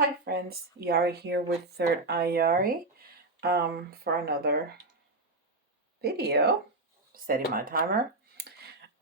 Hi friends, Yari here with Third Eye Yari for another video. Setting my timer.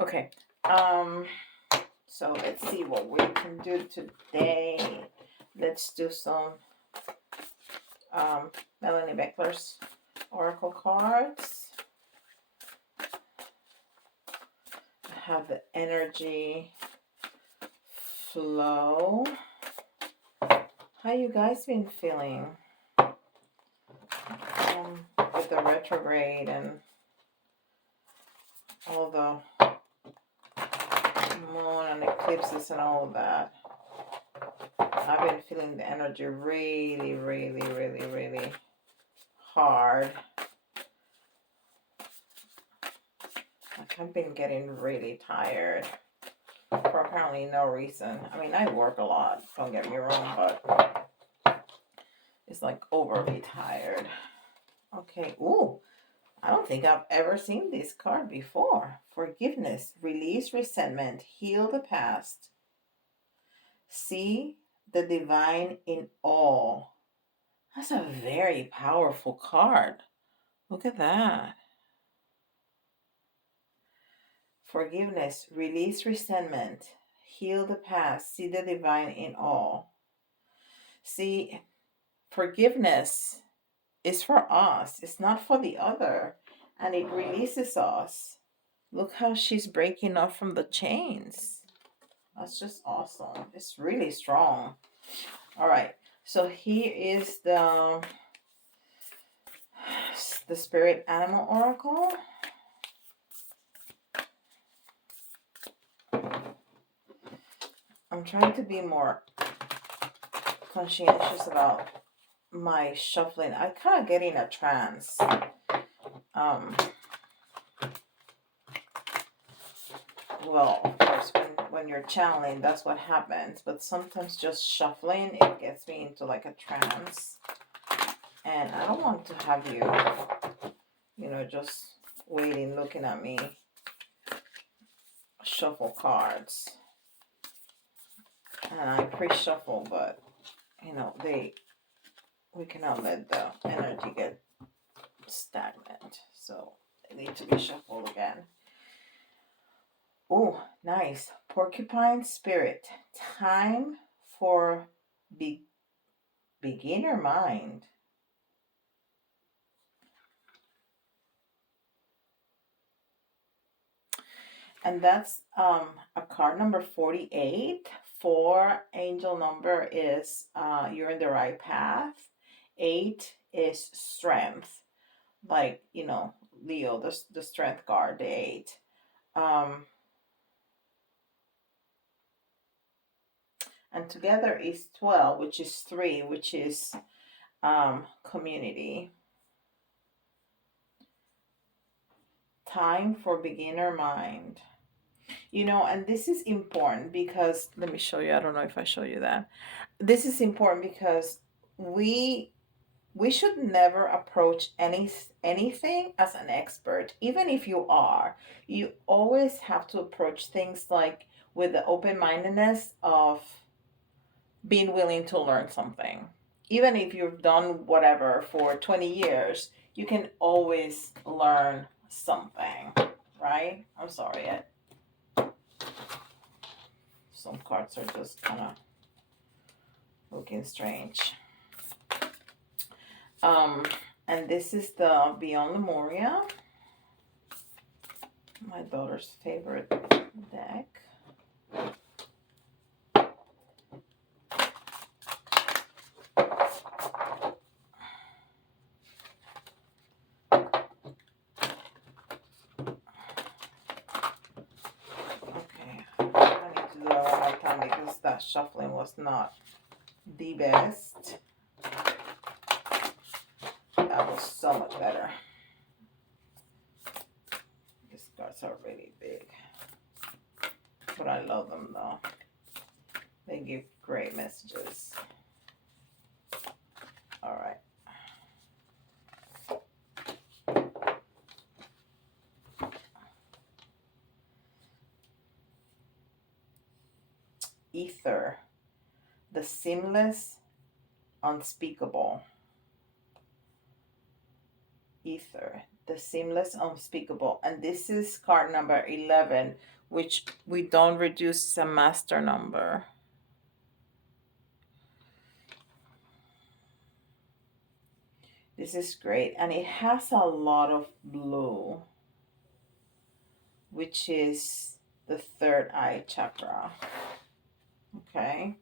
Okay, um, so let's see what we can do today. Let's do some Melanie Beckler's Oracle cards. I have the energy flow. How you guys been feeling with the retrograde and all the moon and eclipses and all of that? I've been feeling the energy really hard. Like I've been getting really tired for apparently no reason. I mean, I work a lot, don't get me wrong, but it's like overly tired. Okay, ooh, I don't think I've ever seen this card before. Forgiveness, release resentment, heal the past. See the divine in all. That's a very powerful card. Look at that. Forgiveness, release resentment, heal the past, see the divine in all. See, forgiveness is for us, it's not for the other, and it releases us. Look how she's breaking off from the chains. That's just awesome. It's really strong. All right, so here is the Spirit Animal Oracle. I'm trying to be more conscientious about my shuffling. I kind of get in a trance. Well, of course, when you're channeling, that's what happens. But sometimes just shuffling, it gets me into like a trance. And I don't want to have you, just waiting, looking at me shuffle cards. And I pre-shuffle, but, we cannot let the energy get stagnant. So they need to be shuffled again. Oh, nice. Porcupine Spirit. Time for beginner mind. And that's a card number 48. 4 angel number is you're in the right path. 8 is strength. Like, Leo, the strength card, the 8. And together is 12, which is 3, which is community. Time for beginner mind. And this is important because, let me show you. I don't know if I show you that. This is important because we should never approach anything as an expert. Even if you are, you always have to approach things like with the open-mindedness of being willing to learn something. Even if you've done whatever for 20 years, you can always learn something, right? I'm sorry, some cards are just kind of looking strange. And this is the Beyond Lemuria, my daughter's favorite deck. Okay, I need to do that one more time because that shuffling was not the best. That was so much better. These cards are really big, but I love them though. They give great messages. All right. Ether, the seamless unspeakable. Ether, the seamless unspeakable. And this is card number 11, which we don't reduce as a master number. This is great. And it has a lot of blue, which is the third eye chakra. Okay.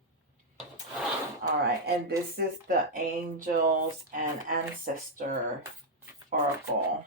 All right. And this is the angels and ancestor oracle.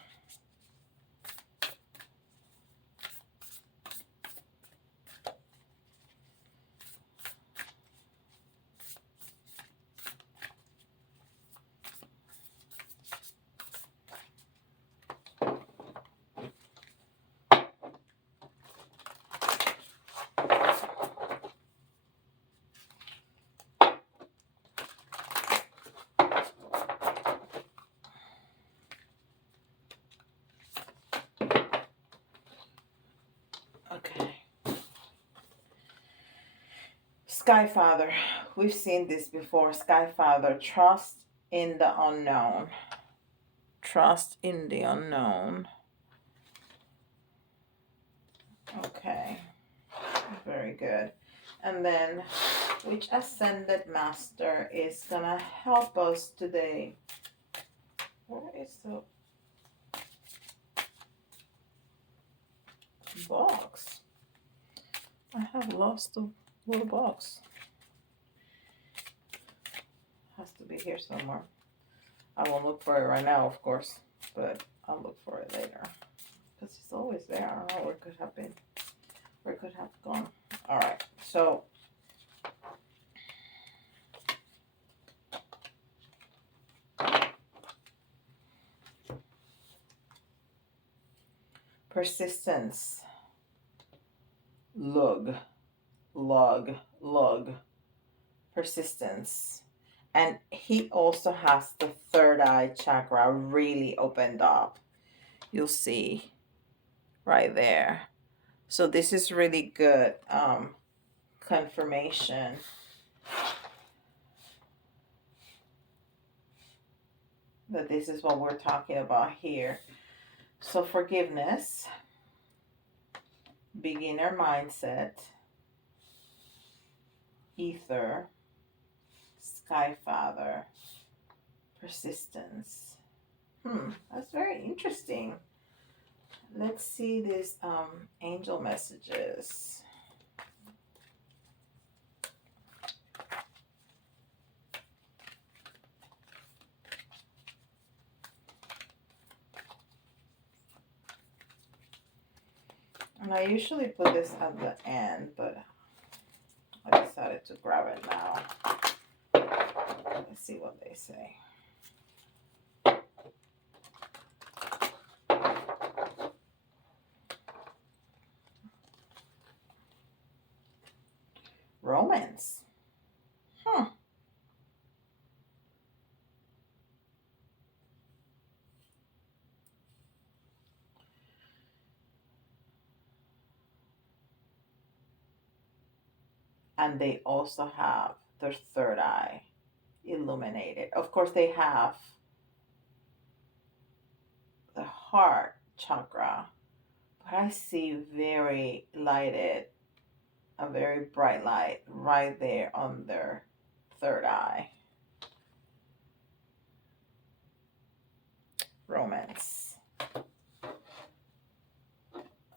Okay. Sky Father, we've seen this before. Sky Father, trust in the unknown. Trust in the unknown. Okay, very good. And then, which ascended master is gonna help us today? Where is the box? I have lost the little box. Has to be here somewhere. I won't look for it right now, of course, but I'll look for it later. Because it's always there. I don't know where it could have been. Where it could have gone. Alright, so persistence. Lug. Persistence. And he also has the third eye chakra really opened up. You'll see right there. So this is really good confirmation that this is what we're talking about here. So forgiveness, beginner mindset, ether, Sky Father, persistence. That's very interesting. Let's see these angel messages. And I usually put this at the end, but I decided to grab it now. Let's see what they say. Romance. And they also have their third eye illuminated. Of course, they have the heart chakra, but I see very lighted, a very bright light right there on their third eye. Romance.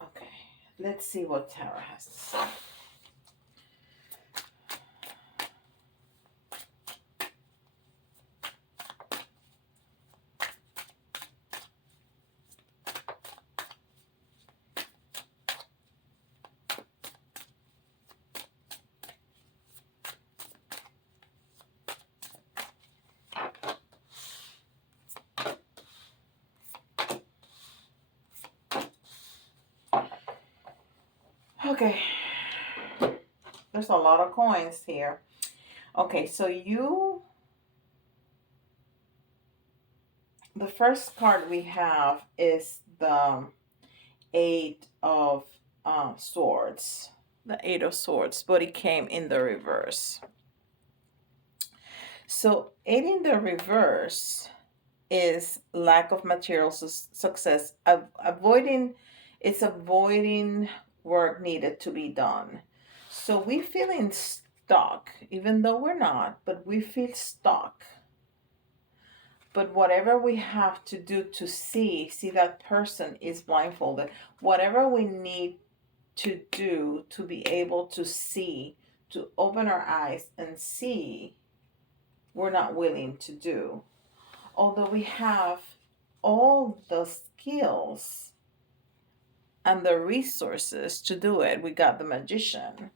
Okay, let's see what Tara has to say. Okay, there's a lot of coins here. Okay, so the first card we have is the Eight of Swords. The Eight of Swords, but it came in the reverse. So 8 in the reverse is lack of material success. Avoiding, it's avoiding work needed to be done. So we feeling stuck, even though we're not, but we feel stuck. But whatever we have to do to see that person is blindfolded. Whatever we need to do to be able to see, to open our eyes and see, we're not willing to do. Although we have all the skills and the resources to do it. We got the magician.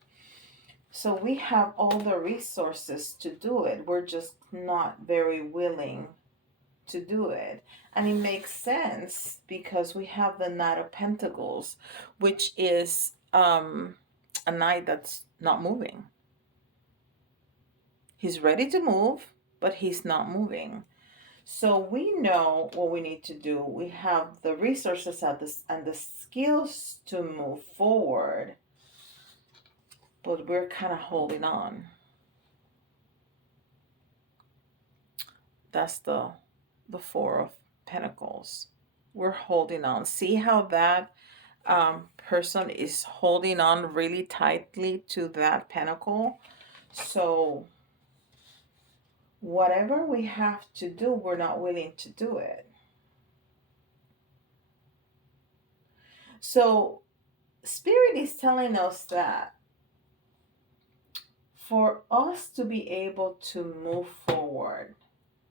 So we have all the resources to do it. We're just not very willing to do it. And it makes sense because we have the Knight of Pentacles, which is a knight that's not moving. He's ready to move, but he's not moving. So we know what we need to do. We have the resources and the skills to move forward, but we're kind of holding on. That's the Four of Pentacles. We're holding on. See how that person is holding on really tightly to that pentacle? So whatever we have to do, we're not willing to do it. So Spirit is telling us that for us to be able to move forward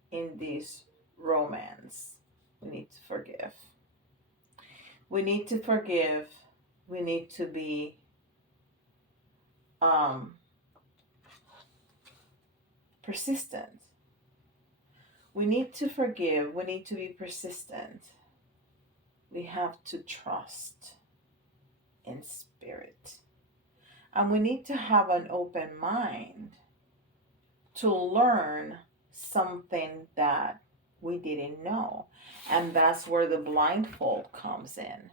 in this romance, we need to forgive. We need to forgive. We need to be persistent. We need to forgive. We need to be persistent. We have to trust in Spirit. And we need to have an open mind to learn something that we didn't know. And that's where the blindfold comes in,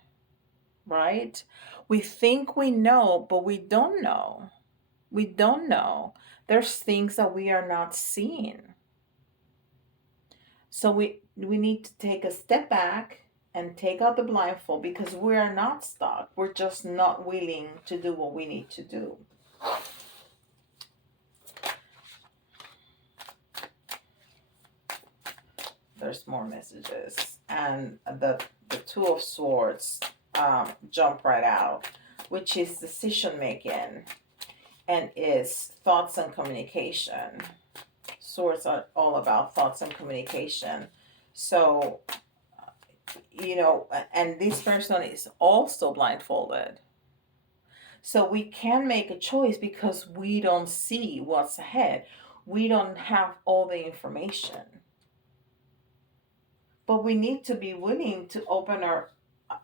right? We think we know, but we don't know. We don't know. There's things that we are not seeing. So we need to take a step back and take out the blindfold because we are not stuck. We're just not willing to do what we need to do. There's more messages. And the Two of Swords jump right out, which is decision making and is thoughts and communication. Swords are all about thoughts and communication. So, you know, and this person is also blindfolded. So we can make a choice because we don't see what's ahead. We don't have all the information. But we need to be willing to open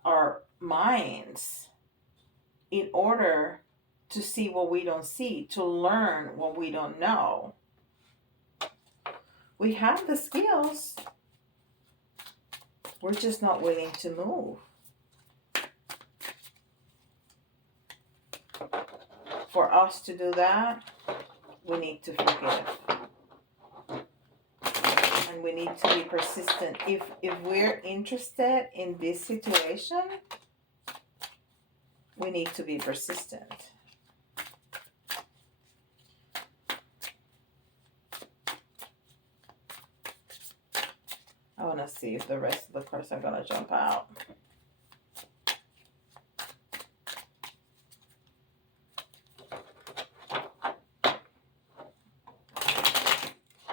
our minds in order to see what we don't see, to learn what we don't know. We have the skills. We're just not willing to move. For us to do that, we need to forgive. And we need to be persistent. If we're interested in this situation, we need to be persistent. I want to see if the rest of the cards are going to jump out.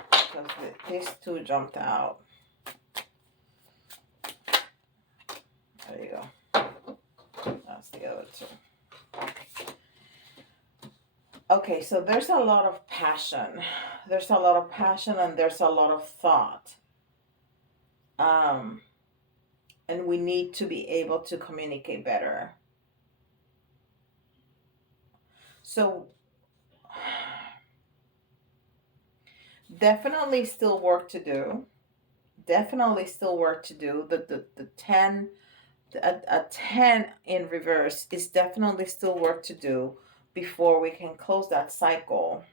Because these two jumped out. There you go. That's the other two. Okay, so there's a lot of passion. There's a lot of passion and there's a lot of thought. And we need to be able to communicate better. So definitely still work to do. Definitely still work to do. The 10, a 10 in reverse is definitely still work to do before we can close that cycle.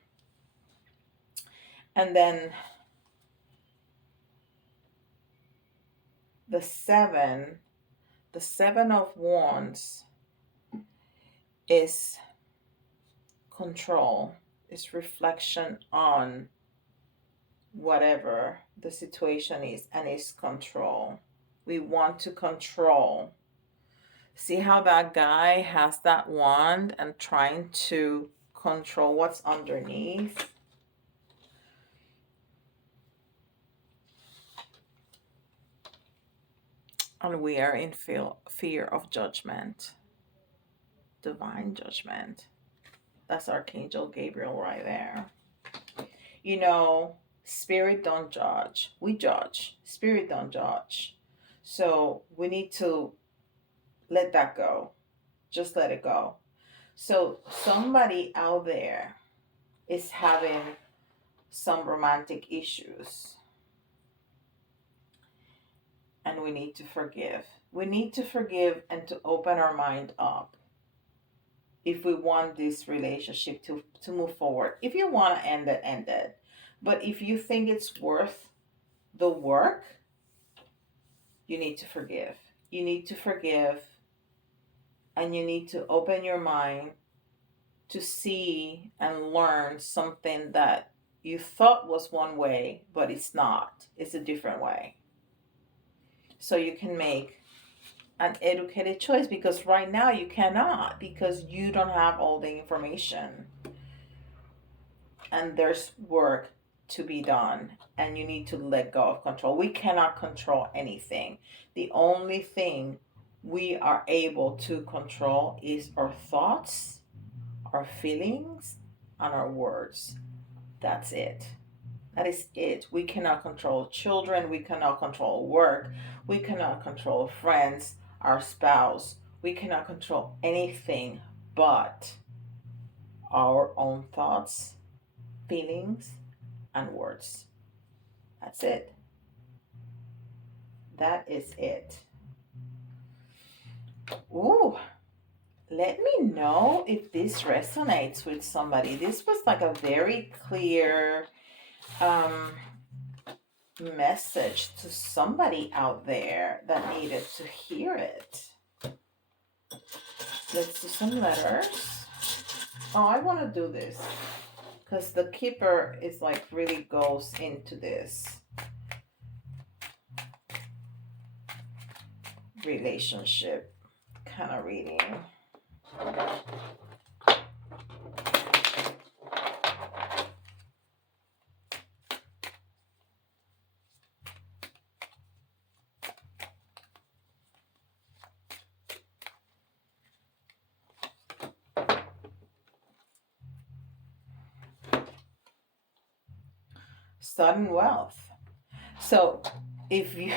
And then the seven of wands is control, is reflection on whatever the situation is, and is control. We want to control. See how that guy has that wand and trying to control what's underneath? And we are in fear of judgment, divine judgment. That's Archangel Gabriel right there. You know, spirit don't judge. We judge. Spirit don't judge. So we need to let that go. Just let it go. So somebody out there is having some romantic issues, and we need to forgive. We need to forgive and to open our mind up if we want this relationship to move forward. If you want to end it, end it. But if you think it's worth the work, you need to forgive. You need to forgive, and you need to open your mind to see and learn something that you thought was one way, but it's not. It's a different way. So you can make an educated choice, because right now you cannot, because you don't have all the information. And there's work to be done, and you need to let go of control. We cannot control anything. The only thing we are able to control is our thoughts, our feelings, and our words. That's it. That is it. We cannot control children. We cannot control work. We cannot control friends, our spouse. We cannot control anything but our own thoughts, feelings, and words. That's it. That is it. Ooh, let me know if this resonates with somebody. This was like a very clear message to somebody out there that needed to hear it. Let's do some letters. Oh, I want to do this because the keeper is like really goes into this relationship kind of reading. Sudden wealth. So if you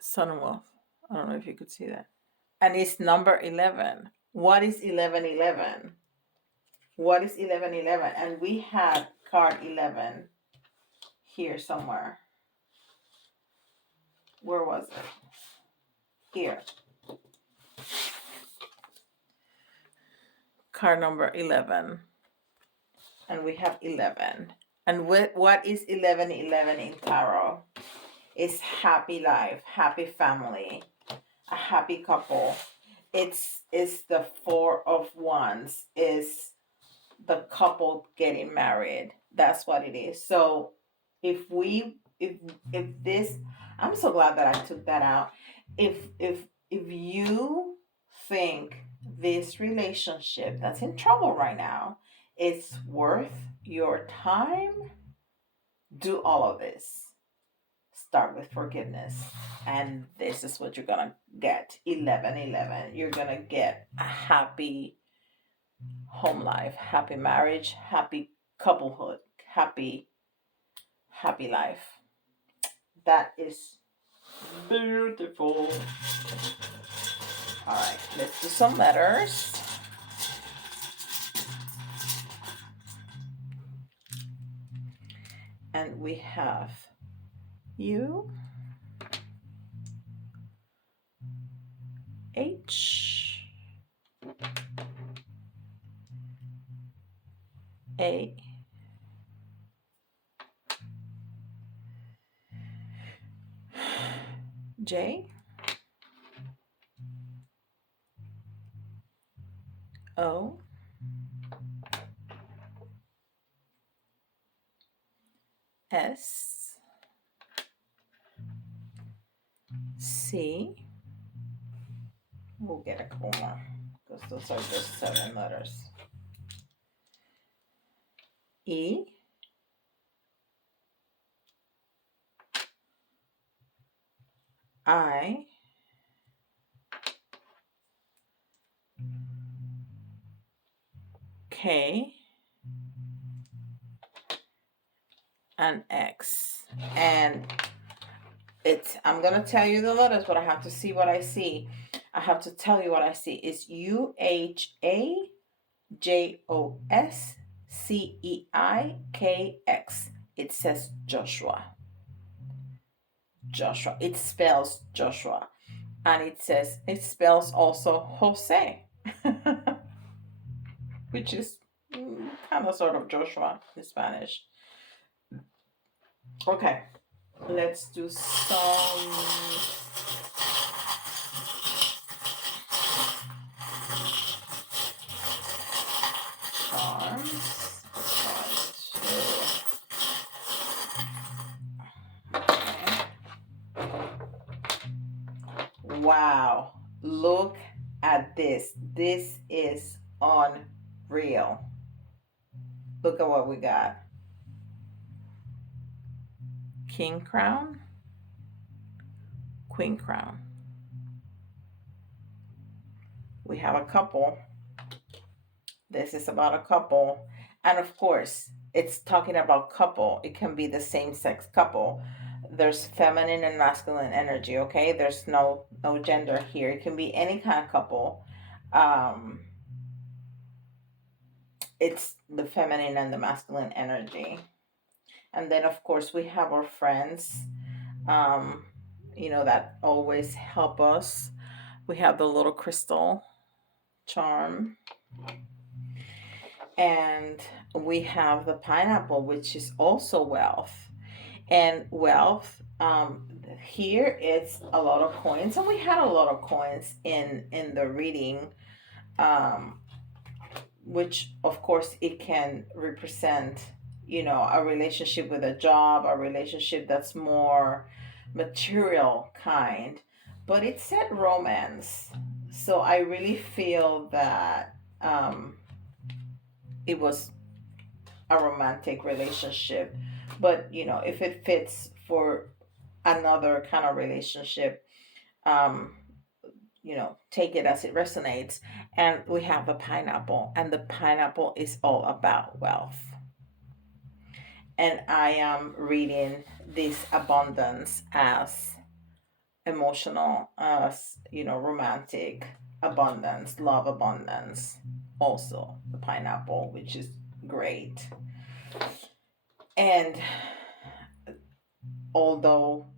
sudden wealth, I don't know if you could see that, and it's number 11. What is 1111? What is 1111? And we had card 11 here somewhere. Where was it? Here. Card number 11. And we have 11. And what is 1111 in tarot? It's happy life, happy family, a happy couple. It's the 4 of Wands, is the couple getting married. That's what it is. So if this, I'm so glad that I took that out. If you think this relationship that's in trouble right now is worth your time, do all of this. Start with forgiveness, and this is what you're gonna get. 1111, you're gonna get a happy home life, happy marriage, happy couplehood, happy life. That is beautiful. All right, let's do some letters. And we have U, H, A, J O S C. We'll get a couple more because those are just 7 letters. E I K and X. And I'm gonna tell you the letters, but I have to see what I see. I have to tell you what I see. It's UHAJOSCEIKX. It says Joshua. Joshua. It spells Joshua. And it spells also Jose, which is kind of sort of Joshua in Spanish. Okay, let's do some charms. Wow, look at this. This is unreal. Look at what we got. King crown, queen crown. We have a couple. This is about a couple. And of course, it's talking about couple. It can be the same sex couple. There's feminine and masculine energy, okay? There's no gender here. It can be any kind of couple. It's the feminine and the masculine energy. And then of course we have our friends, that always help us. We have the little crystal charm, and we have the pineapple, which is also wealth. And wealth, here it's a lot of coins, and we had a lot of coins in the reading, um, which of course it can represent, a relationship with a job, a relationship that's more material kind, but it said romance. So I really feel that it was a romantic relationship. But if it fits for another kind of relationship, um, take it as it resonates. And we have the pineapple, and the pineapple is all about wealth. And I am reading this abundance as emotional, as romantic abundance, love abundance. Also, the pineapple, which is great. And although,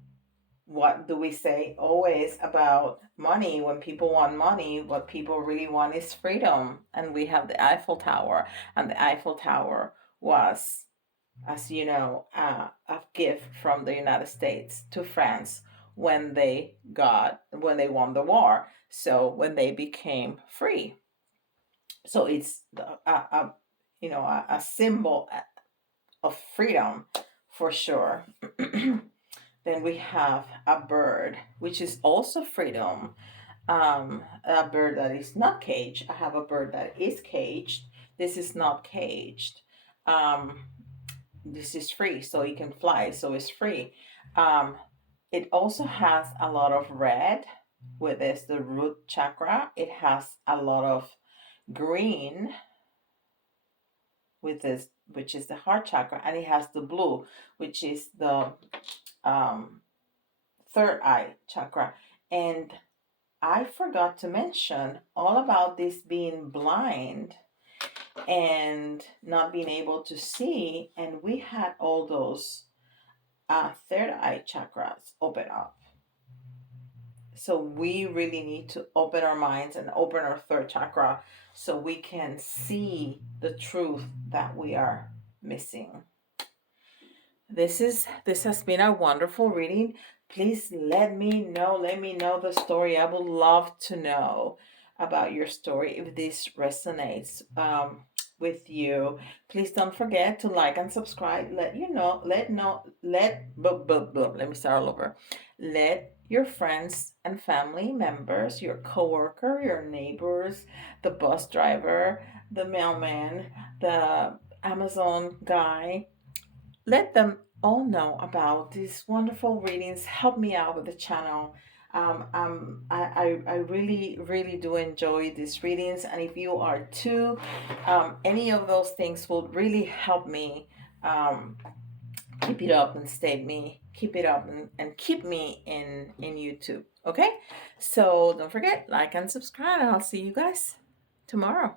what do we say always about money? When people want money, what people really want is freedom. And we have the Eiffel Tower, and the Eiffel Tower was, as you know, a gift from the United States to France when when they won the war. So when they became free. So it's a symbol of freedom for sure. Then we have a bird, which is also freedom. A bird that is not caged. I have a bird that is caged. This is not caged. Um, this is free, so it can fly, so it's free. Um, it also has a lot of red with this, the root chakra. It has a lot of green with this, which is the heart chakra, and it has the blue, which is the um, third eye chakra. And I forgot to mention all about this being blind and not being able to see, and we had all those third eye chakras open up. So we really need to open our minds and open our third chakra so we can see the truth that we are missing. This has been a wonderful reading. Please let me know the story. I would love to know about your story if this resonates with you. Please don't forget to like and subscribe. Let you know, let know, let blah, blah, blah. Let me start all over. Let your friends and family members, your coworker, your neighbors, the bus driver, the mailman, the Amazon guy, let them all know about these wonderful readings. Help me out with the channel. I really, really do enjoy these readings. And if you are too, any of those things will really help me keep it up and stay me, keep it up and keep me in YouTube. Okay? So don't forget, like and subscribe, and I'll see you guys tomorrow.